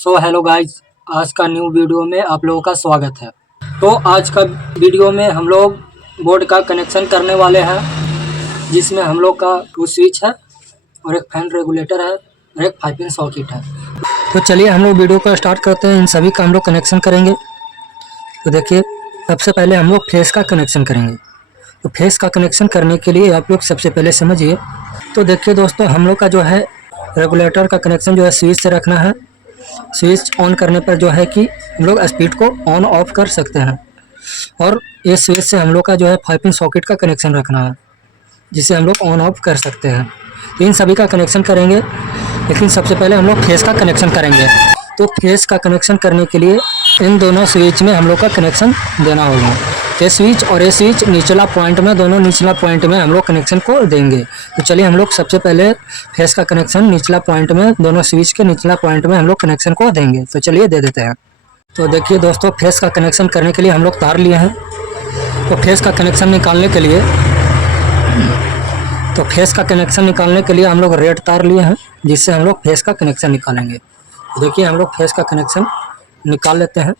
Hello guys, आज का new video में आप लोगों का स्वागत है। तो आज का वीडियो में हम लोग बोर्ड का कनेक्शन करने वाले हैं, जिसमें हम लोग का 2 स्विच है और एक फैन रेगुलेटर है और एक 5 पिन सॉकेट है। तो चलिए हम लोग वीडियो को स्टार्ट करते हैं। इन सभी का हम लोग कनेक्शन करेंगे। तो देखिए, सबसे पहले हम लोग फेस का कनेक्शन करेंगे। तो फेस का कनेक्शन करने के लिए आप लोग सबसे पहले समझिए। तो देखिए दोस्तों, हम लोग का जो है रेगुलेटर का कनेक्शन जो है स्विच से रखना है। स्विच ऑन करने पर जो है कि हम लोग स्पीड को ऑन ऑफ कर सकते हैं, और ये स्विच से हम लोग का जो है 5 पिन सॉकेट का कनेक्शन रखना है, जिसे हम लोग ऑन ऑफ कर सकते हैं। इन सभी का कनेक्शन करेंगे, लेकिन सबसे पहले हम लोग फेस का कनेक्शन करेंगे। तो फेस का कनेक्शन करने के लिए इन दोनों स्विच में हम लोग का कनेक्शन देना होगा। ये स्विच और ये स्विच निचला पॉइंट में, दोनों निचला पॉइंट में हम लोग कनेक्शन को देंगे। तो चलिए हम लोग सबसे पहले फेस का कनेक्शन निचला पॉइंट में, दोनों स्विच के निचला पॉइंट में हम लोग कनेक्शन को देंगे। तो चलिए दे देते हैं। तो देखिए दोस्तों, फेस का कनेक्शन करने के लिए हम लोग तार लिए हैं। तो फेस का कनेक्शन निकालने के लिए हम लोग रेड तार लिए हैं, जिससे हम लोग फेस का कनेक्शन निकालेंगे। तो देखिए हम लोग फेस का कनेक्शन निकाल लेते हैं।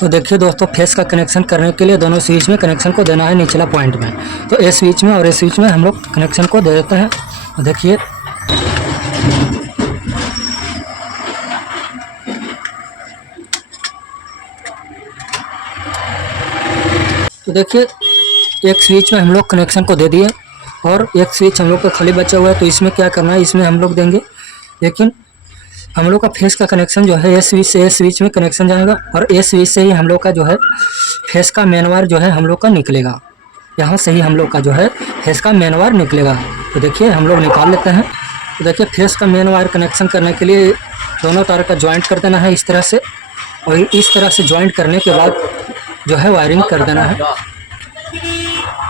तो देखिए दोस्तों, फेस का कनेक्शन करने के लिए दोनों स्विच में कनेक्शन को देना है निचला पॉइंट में। तो ए स्विच में और ए स्विच में हम लोग कनेक्शन को दे देते हैं। तो देखिए, एक स्विच में हम लोग कनेक्शन को दे दिए और एक स्विच हम लोग का खाली बचा हुआ है। तो इसमें क्या करना है, इसमें हम लोग देंगे, लेकिन हम लोग का फेस का कनेक्शन जो है ए स्विच से ए स्विच में कनेक्शन जाएगा, और ए स्विच से ही हम लोग का जो है फेस का मेन वायर जो है हम लोग का निकलेगा। यहाँ से ही हम लोग का जो है फेस का मेन वायर निकलेगा। तो देखिए हम लोग निकाल लेते हैं। तो देखिए, फेस का मेन वायर कनेक्शन करने के लिए दोनों तार का ज्वाइंट कर देना है इस तरह से, और इस तरह से ज्वाइंट करने के बाद जो है वायरिंग कर देना है।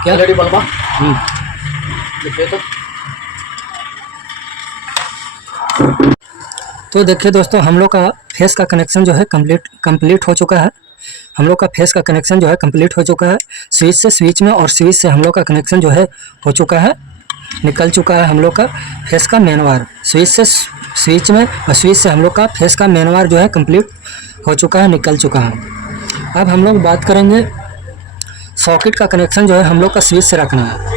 क्या रेडी बल्बा? तो देखिए दोस्तों, हम लोग का फेस का कनेक्शन जो है कंप्लीट हो चुका है। हम लोग का फेस का कनेक्शन जो है कंप्लीट हो चुका है। स्विच से स्विच में और स्विच से हम लोग का कनेक्शन जो है हो चुका है, निकल चुका है हम लोग का फेस का मेन वायर। स्विच से स्विच में और स्विच से हम लोग का फेस का मेन वायर जो है कंप्लीट हो चुका है, निकल चुका है। अब हम लोग बात करेंगे सॉकेट का कनेक्शन जो है हम लोग का स्विच से रखना है।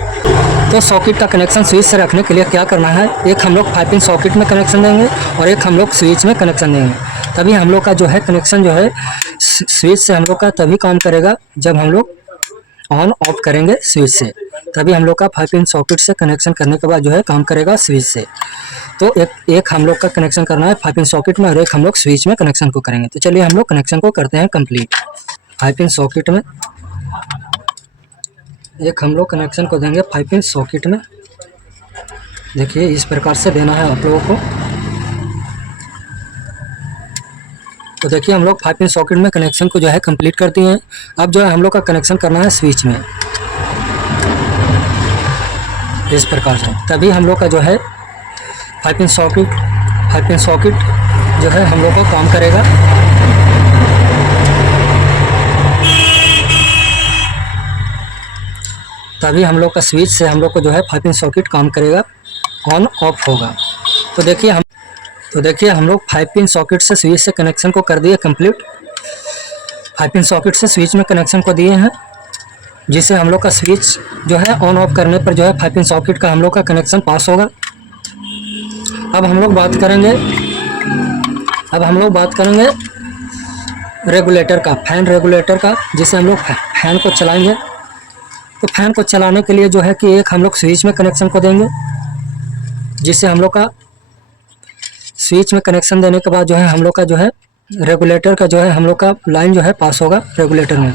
तो सॉकेट का कनेक्शन स्विच से रखने के लिए क्या करना है, एक हम लोग 5 पिन सॉकेट में कनेक्शन देंगे और एक हम लोग स्विच में कनेक्शन देंगे। तभी हम लोग का जो है कनेक्शन जो है स्विच से हम लोग का तभी काम करेगा जब हम लोग ऑन ऑफ करेंगे स्विच से। तभी हम लोग का 5 पिन सॉकेट से कनेक्शन करने के बाद जो है काम करेगा स्विच से। तो एक हम लोग का कनेक्शन करना है 5 पिन सॉकेट में और एक हम लोग स्विच में कनेक्शन को करेंगे। तो चलिए हम लोग कनेक्शन को करते हैं कंप्लीट। 5 पिन सॉकेट में एक हम लोग कनेक्शन को देंगे 5 पिन सॉकेट में। देखिए इस प्रकार से देना है आप लोगों को। तो देखिए हम लोग 5 पिन सॉकेट में कनेक्शन को जो है कंप्लीट कर दिए हैं। अब जो है हम लोग का कनेक्शन करना है स्विच में इस प्रकार से। तभी हम लोग का जो है 5 पिन सॉकेट जो है हम लोग को काम करेगा। तभी हम लोग का स्विच से हम लोग को जो है 5 पिन सॉकेट काम करेगा, ऑन ऑफ होगा। तो देखिए हम लोग 5 पिन सॉकेट से स्विच से कनेक्शन को कर दिए कंप्लीट। 5 पिन सॉकेट से स्विच में कनेक्शन को दिए हैं, जिससे हम लोग का स्विच जो है ऑन ऑफ करने पर जो है 5 पिन सॉकेट का हम लोग का कनेक्शन पास होगा। अब हम लोग बात करेंगे रेगुलेटर का, फैन रेगुलेटर का, जिसे हम लोग फैन को चलाएंगे। तो फैन को चलाने के लिए जो है कि एक हम लोग स्विच में कनेक्शन को देंगे, जिससे हम लोग का स्विच में कनेक्शन देने के बाद जो है हम लोग का जो है रेगुलेटर का जो है हम लोग का लाइन जो है पास होगा रेगुलेटर में।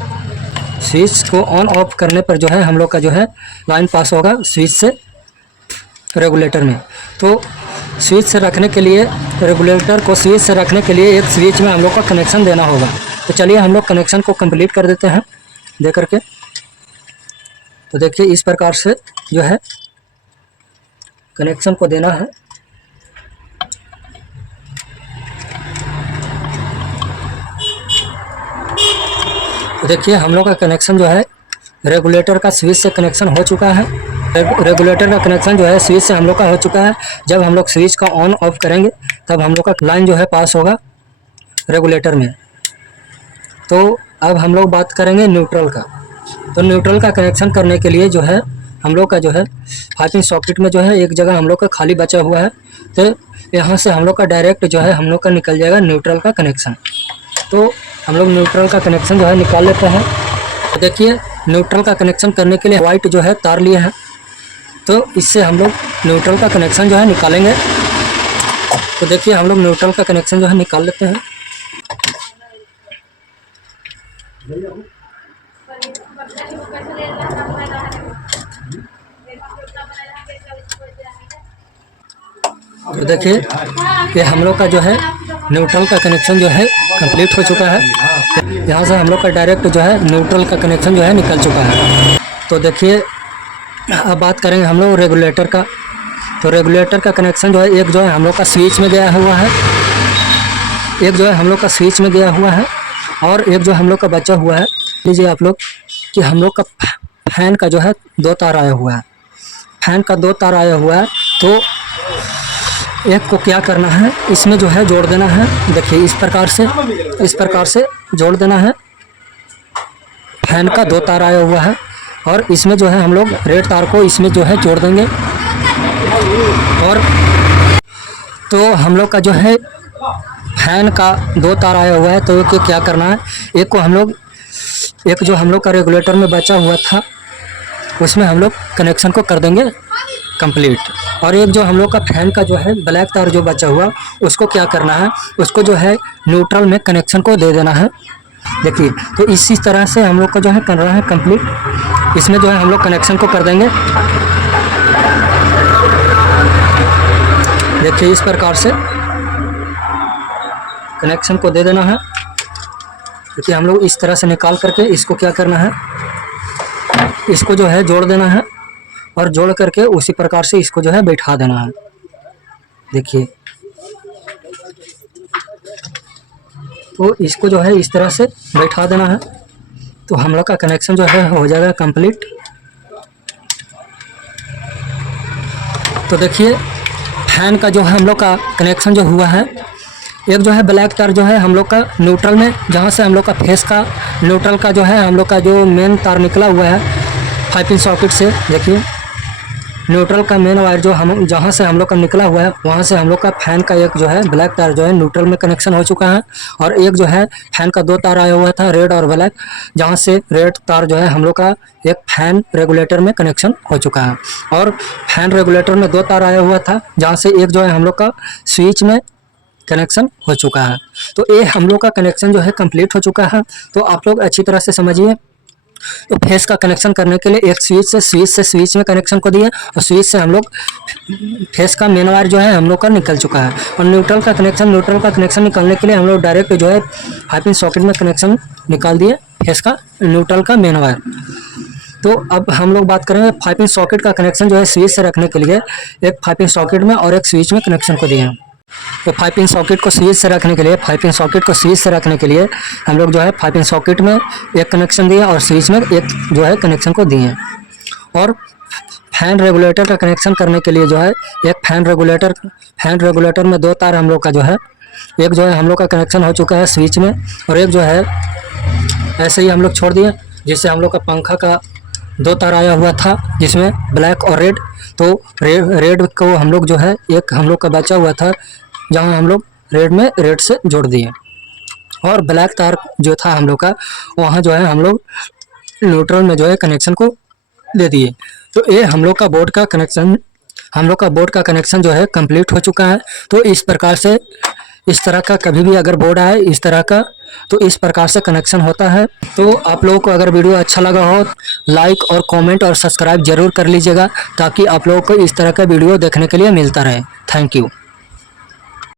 स्विच को ऑन ऑफ करने पर जो है हम लोग का जो है लाइन पास होगा स्विच से रेगुलेटर में। तो स्विच से रखने के लिए, रेगुलेटर को स्विच से रखने के लिए एक स्विच में हम लोग का कनेक्शन देना होगा। तो चलिए हम लोग कनेक्शन को कंप्लीट कर देते हैं दे करके। तो देखिए इस प्रकार से जो है कनेक्शन को देना है। तो देखिए हम लोग का कनेक्शन जो है रेगुलेटर का स्विच से कनेक्शन हो चुका है। रेगुलेटर का कनेक्शन जो है स्विच से हम लोग का हो चुका है। जब हम लोग स्विच का ऑन ऑफ करेंगे तब हम लोग का लाइन जो है पास होगा रेगुलेटर में। तो अब हम लोग बात करेंगे न्यूट्रल का। तो न्यूट्रल का कनेक्शन करने के लिए जो है हम लोग का जो है 5 पिन सॉकेट में जो है एक जगह हम लोग का खाली बचा हुआ है। तो यहाँ से हम लोग का डायरेक्ट जो है हम लोग का निकल जाएगा न्यूट्रल का कनेक्शन। तो हम लोग न्यूट्रल का कनेक्शन जो है निकाल लेते हैं। तो देखिए न्यूट्रल का कनेक्शन करने के लिए वाइट जो है तार लिए हैं, तो इससे हम लोग न्यूट्रल का कनेक्शन जो है निकालेंगे। तो देखिए हम लोग न्यूट्रल का कनेक्शन जो है निकाल लेते हैं। तो देखिए ये हम लोग का जो है न्यूट्रल का कनेक्शन जो है कंप्लीट हो चुका है। यहाँ से हम लोग का डायरेक्ट जो है न्यूट्रल का कनेक्शन जो है निकल चुका है। तो देखिए अब बात करेंगे हम लोग रेगुलेटर का। तो रेगुलेटर का कनेक्शन जो है एक जो है हम लोग का स्विच में गया हुआ है, एक जो है हम लोग का स्विच में गया हुआ है और एक जो हम लोग का बचा हुआ है। लीजिए आप लोग कि हम लोग का फैन का जो है 2 तार आया हुआ है, फैन का 2 तार आया हुआ है। तो एक को क्या करना है, इसमें जो है जोड़ देना है। देखिए इस प्रकार से जोड़ देना है। फैन का 2 तार आया हुआ है और इसमें जो है हम लोग रेड तार को इसमें जो है जोड़ देंगे। और तो हम लोग का जो है फैन का 2 तार आया हुआ है। तो एक क्या करना है, एक को हम लोग एक जो हम लोग का रेगुलेटर में बचा हुआ था उसमें हम लोग कनेक्शन को कर देंगे कंप्लीट। और एक जो हम लोग का फैन का जो है ब्लैक तार जो बचा हुआ उसको क्या करना है, उसको जो है न्यूट्रल में कनेक्शन को दे देना है। देखिए तो इसी तरह से हम लोग का जो है करना है कंप्लीट। इसमें जो है हम लोग कनेक्शन को कर देंगे। देखिए इस प्रकार से कनेक्शन को दे देना है। देखिए हम लोग इस तरह से निकाल करके इसको क्या करना है, इसको जो है जोड़ देना है और जोड़ करके उसी प्रकार से इसको जो है बैठा देना है। देखिए तो इसको जो है इस तरह से बैठा देना है। तो हम लोग का कनेक्शन जो है हो जाएगा कंप्लीट। तो देखिए फैन का जो है हम लोग का कनेक्शन जो हुआ है, एक जो है ब्लैक तार जो है हम लोग का न्यूट्रल में, जहाँ से हम लोग का फेस का न्यूट्रल का जो है हम लोग का जो मेन तार निकला हुआ है 5 पिन सॉकेट से। देखिए न्यूट्रल का मेन वायर जो हम जहाँ से हम लोग का निकला हुआ है वहाँ से हम लोग का फैन का एक जो है ब्लैक तार जो है न्यूट्रल में कनेक्शन हो चुका है। और एक जो है फैन का 2 तार आया हुआ था रेड और ब्लैक, जहाँ से रेड तार जो है हम लोग का एक फैन रेगुलेटर में कनेक्शन हो चुका है। और फैन रेगुलेटर में 2 तार आया हुआ था, जहाँ से एक जो है हम लोग का स्विच में कनेक्शन हो चुका है। तो ये हम लोग का कनेक्शन जो है कंप्लीट हो चुका है। तो आप लोग अच्छी तरह से समझिए। तो फेस का कनेक्शन करने के लिए एक स्विच से स्विच में कनेक्शन को दिए और स्विच से हम लोग फेस का मेन वायर जो है हम लोग का निकल चुका है। और न्यूट्रल का कनेक्शन निकालने के लिए हम लोग डायरेक्ट जो है 5 पिन सॉकेट में कनेक्शन निकाल दिए फेस का न्यूट्रल का मेन वायर। तो अब हम लोग बात करेंगे 5 पिन सॉकेट का कनेक्शन जो है स्विच से रखने के लिए एक 5 पिन सॉकेट में और एक स्विच में कनेक्शन को दिए। तो 5 पिन सॉकेट को स्विच से रखने के लिए हम लोग जो है 5 पिन सॉकेट में एक कनेक्शन दिए और स्विच में एक जो है कनेक्शन को दिए। और फैन रेगुलेटर का कनेक्शन करने के लिए जो है एक फैन रेगुलेटर में 2 तार हम लोग का जो है एक जो है हम लोग का कनेक्शन हो चुका है स्विच में, और एक जो है ऐसे ही हम लोग छोड़ दिए। जिससे हम लोग का पंखा का 2 तार आया हुआ था जिसमें ब्लैक और रेड। तो रेड को हम लोग जो है एक हम लोग का बचा हुआ था जहां हम लोग रेड से जोड़ दिए। और ब्लैक तार जो था हम लोग का वहां जो है हम लोग न्यूट्रल में जो है कनेक्शन को दे दिए। तो ये हम लोग का बोर्ड का कनेक्शन जो है कंप्लीट हो चुका है। तो इस प्रकार से इस तरह का कभी भी अगर बोर्ड आए इस तरह का तो इस प्रकार से कनेक्शन होता है। तो आप लोगों को अगर वीडियो अच्छा लगा हो लाइक और कमेंट और सब्सक्राइब जरूर कर लीजिएगा ताकि आप लोगों को इस तरह का वीडियो देखने के लिए मिलता रहे। Thank you.